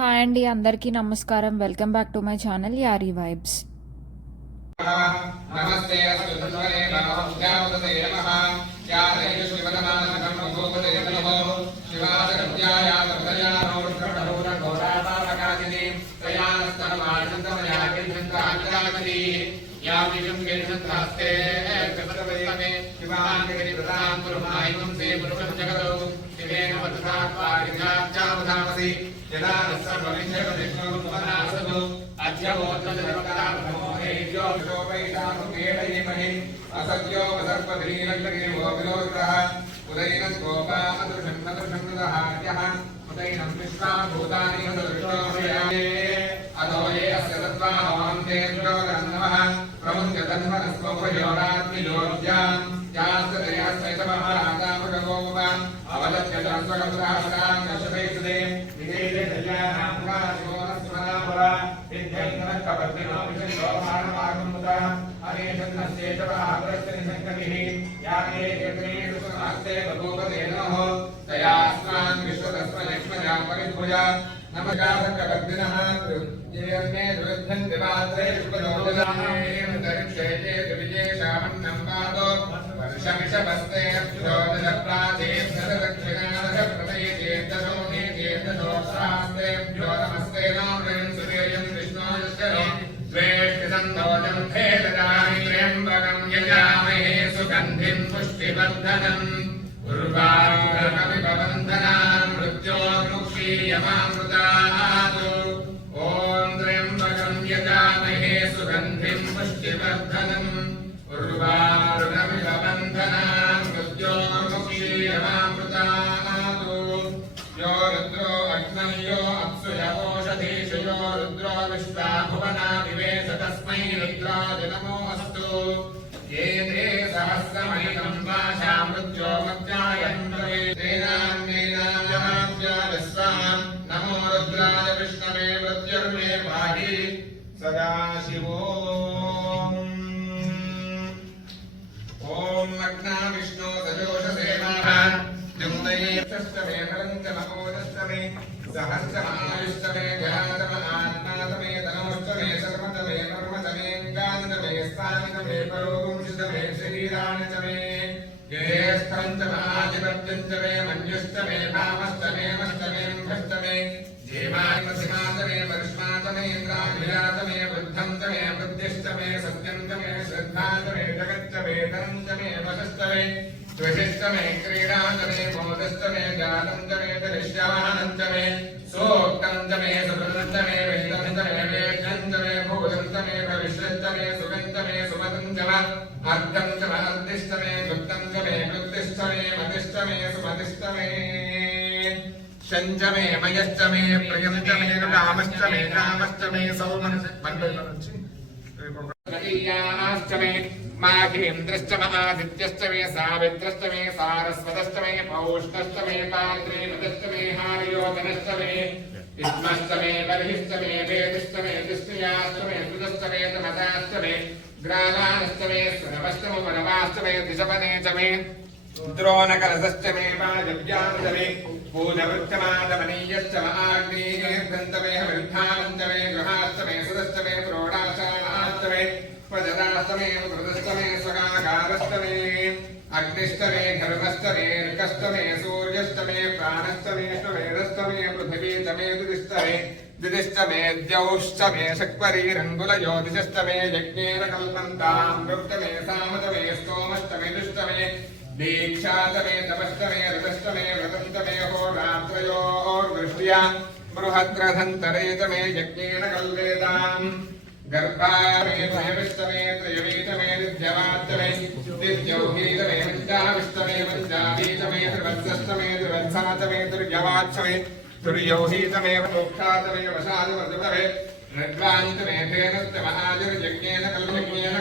Hi అండి, అందరికీ నమస్కారం. Welcome back to my channel Yaari vibes. నమస్తే అస్తు సర్వే నమః నమః యారేషు శివనమానకం భూపతే నమః శివాసర్యాయ సర్వయా నోర్కటోర గోరాతారకాదిని ప్రయాణస్తమానందమయాకింద్రాంతరాగది యావిషం కేశంత్రాస్తే కృతవైమే శివాంగరి ప్రదాం పురుమాయివం తే పురుషం జగదో శివేన వదతా పారిజాచావధామసి యదా సర్వవిష్ణు భవనాసదు అద్యవోత్తమదేవతా असत्यो सर्पधीरग्रह उदयनं गोपादृशं नदृशं नदहार्यः उदयनं विश्वाभूतानि अतो ये अस्य तत्त्वाहवान्तेभ्यो नमः प्रमुञ्चतन्मनस्वभयोरात्मियोज्यां यास्तदयास्तैतमहाराजामृगोपमाम् अवदत्यतस्वगत्राहरां दशवैसुदे विदेशे दयानां शिवोनस्मनापुरा विद्यैनकवर्तिनो विषयोमानमागमुतः अनेशन्नस्येतवहाग्रस्तनि सङ्कतिः यामे एतनेषु बभूवतेनोः तयास्मान् विश्वतस्मलक्ष्मजां परिभुजा नमस्कारकवर्तिनः येऽन्ये दुर्धन् दिवात्रे विश्वनोदनामेन्दरिक्षेये द्विजेशामन्नं पादो वर्षमिषवस्ते अभ्योदशप्राचेभ्यदक्षिणादश प्रदयेभ्यदशोनेभ्यदशोऽस्रास्तेभ्यो नमस्ते नामृं सुरेयं विष्णोश्चरो द्वेष्टिसन्दोजं भेददानि त्र्यम्बकं यजामहे सुगन्धिं पुष्टिवर्धनम् उर्वारुकमिवबन्धनान् मृत्योर्मुक्षीयमामृतात् ॐ त्र्यम्बकं यजामहे सुगन्धिं पुष्टिवर्धनम् उर्वारुकमिवबन्धनान् मृत्योर्मुक्षीयमामृतात् यो रुद्रो अग्नयो अप्सु यवोषधीषु यो रुद्रो विश्वा भुवना विवेश तस्मै रुद्राय नमोऽस्तु ये ते सहस्रमहितं पाशा मृत्यो मध्यायन्वये तेनान्येनाव्याजस्वान् नमो रुद्राय विष्णवे मृत्युर्मे पाहि सदाशिवो ॐ अग्ना विष्णो सजोषसे माहान् जुम्नये षष्टमे नरञ्जनमोदष्टमे सहस्रमायुष्टमे ध्यातम आत्मातमे तनोष्टमे सर्वतमे कर्मतमेऽङ्गान्तमे स्थानितमे परोगुंसितमे शरीराणितमे ज्ञेयस्थन्तमाधिपत्यन्तमे मन्युष्टमे भामष्टमे मष्टमेऽम्भष्टमे जीवान्मसिमातमे वर्ष्मातमे इन्द्राभिरातमे वृद्धन्तमे बुद्धिष्टमे सत्यन्तमे श्रद्धान्तमे जगच्चमे धनञ्चमे वशस्तमे द्विषिष्टमे क्रीडान्तमे मोदस्तमे जातन्तमे दरिष्यानन्तमे सोक्तन्तमे सुकृतन्तमे वेदन्तमे वेद्यन्तमे भूतन्तमे भविष्यन्तमे सुगन्तमे सुमतञ्चम अर्धन्तम अर्धिष्टमे गुप्तन्तमे गुप्तिष्टमे मतिष्टमे सुमतिष्टमे शञ्चमे मयश्चमे प्रियन्तमे कामश्चमे कामश्चमे सौमनश्चमे माघेन्द्रश्चमे आदित्यश्चमे सावित्रश्चमे सारस्वतश्चमे पौष्णश्चमे पाद्रीपदश्चमे हार्योगनश्चमे विद्मश्चमे बर्हिश्चमे वेदिश्चमे दिष्टयाश्चमे सुदश्चमे तमसाश्चमे ग्रालानश्चमे स्वनवश्चमे वनवाश्चमे दिशपनेचमे द्रोणकलशश्चमे वाजव्याञ्चमे पूजवृक्षमादमनीयश्चम आग्नेयर्धन्तमे वृद्धानञ्चमे गृहाश्चमे सुदश्चमे प्रोढाशानाश्चमे स्वजनाश्चमे मृदश्चमे स्वगाकारश्चमे अग्निश्चमे घर्मश्चमे ऋकश्चमे सूर्यश्चमे प्राणश्चमे श्वेदश्चमे पृथिवीचमे द्विदिष्टमे द्यौश्चमे शक्वरीरङ्गुलज्योतिषश्चमे यज्ञेन कल्पन्तां वृक्तमे सामतमे स्तोमश्चमे दुष्टमे दीक्षातमे तपस्तमे ऋतस्तमे व्रतन्तमे होरात्रयोर्वृष्ट्या बृहद्रथन्तरेतमे यज्ञेन कल्पेताम् गर्भामे भयविष्टमे त्रयवीतमे दिद्यवात्तमे दिद्यौहीतमे पञ्चाविष्टमे पञ्चावीतमे त्रिवत्सष्टमे त्रिवत्सातमे दुर्यवात्समे दुर्यौहीतमे मोक्षातमे वशादवर्धुतमे नड्वान्तमे तेनस्तमहाजुर्यज्ञेन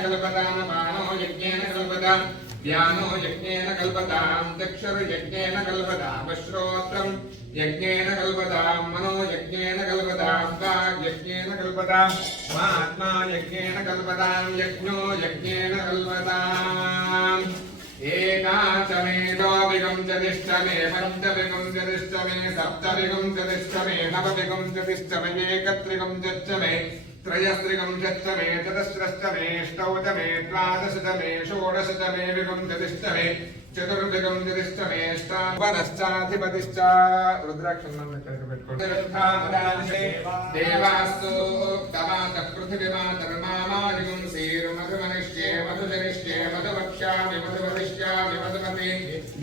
कल्पताम् मानो यज्ञेन कल्पताम् ध्यानो यज्ञेन कल्पताम् चक्षुर्यज्ञेन कल्पताम् श्रोत्रम् यज्ञेन कल्पताम् मनो यज्ञेन कल्पताम् वाग् यज्ञेन कल्पताम् आत्मा यज्ञेन कल्पताम् यज्ञो यज्ञेन कल्पताम् एकाचमेदोऽविगं चतिष्ठमे पञ्चविगं चतिष्ठमे सप्तविगं चतिष्ठमे नवविगं चतिष्ठमे एकत्रिगं चच्चमे त्रयस्त्रिगं चच्चमे चतस्रश्चमे अष्टौचमे द्वादशतमे षोडशतमे विगं चतिष्ठमे चतुर्विगं चतिष्ठमे अष्टावनश्चाधिपतिश्च रुद्राक्षं देवास्तु तमातः पृथिवीमातर्मामादिगं सीर्मधुमनिष्ये मधुजनिष्ये मधुवक्ष्यामि मधुवदिष्यामि मधुमति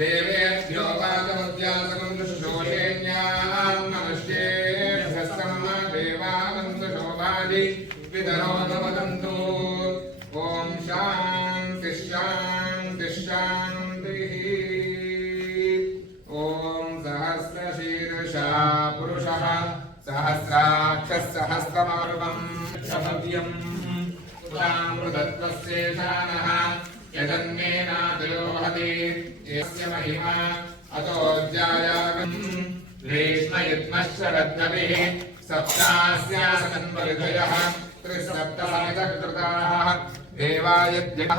देवेभ्यो पादमुद्यासनं शुश्रूषेण्यां नमस्येभ्यस्तं देवावन्तु शोभादि विदरो नमदन्तु ॐ शान्ति शान्ति शान्तिः ॐ सहस्रशीर्षा पुरुषः सहस्राक्षः सहस्रमारुपम् शतव्यम् पुरामृतत्वस्येषानः यजन्मेनातिलोहति यस्य महिमा अतोऽध्यायागम् ग्रीष्मयुग्मश्चरद्गभिः सप्तास्यासन्वरिधयः त्रिसप्तसमितकृताः देवायज्ञः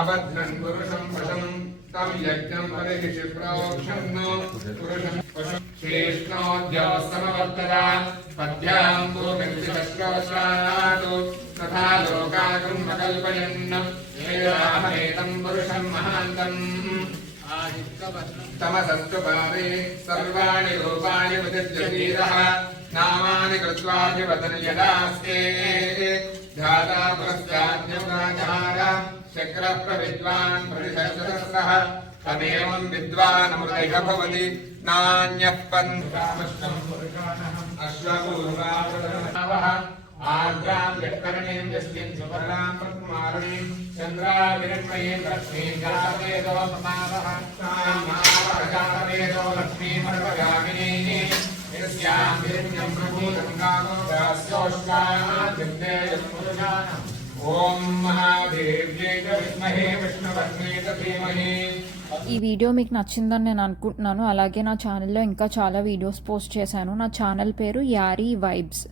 अबध्नन् पुरुषं वशम् तं यज्ञं परिहिषि प्रोक्षन् पुरुषं वशम् शेष्णोद्योत्समवर्तता पद्भ्यां भूमिर्दिवश्रोत्रातु तथा लोकागम् अकल्पयन् वेदाहमेतं पुरुषं महान्तम् तमसस्तु पारे सर्वाणि रूपाणि विदित्यतीरः नामानि कृत्वाभिवदन् यदास्ते ध्याता पुरस्ताद्यमुदाचार शक्रः प्रविद्वान् प्रतिशतसहस्रः तमेवं विद्वान् अमृतैः भवति नान्यः पन्थामष्टं अश्वपूर्वावः आर्द्रां यत्करणीं यस्मिन् सुवर्णां पद्मारुणीं चन्द्राविरण्मयीं लक्ष्मीं जातवेदो ममावः तां महावहजातवेदो लक्ष्मीमर्वगामिनीः यस्यां हिरण्यं प्रभूतं गावो दास्योष्टादित्येयं पुरुषाणम् ॐ महादेव्यै च विद्महे विष्णुपत्न्यै च धीमहि। ఈ వీడియో మీకు నచ్చిందని నేను అనుకుంటున్నాను. అలాగే నా ఛానల్లో ఇంకా చాలా వీడియోస్ పోస్ట్ చేశాను. నా ఛానల్ పేరు యారీ వైబ్స్.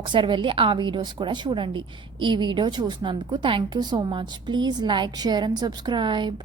ఒకసారి వెళ్ళి ఆ వీడియోస్ కూడా చూడండి. ఈ వీడియో చూసినందుకు thank you so much. Please like, share and subscribe.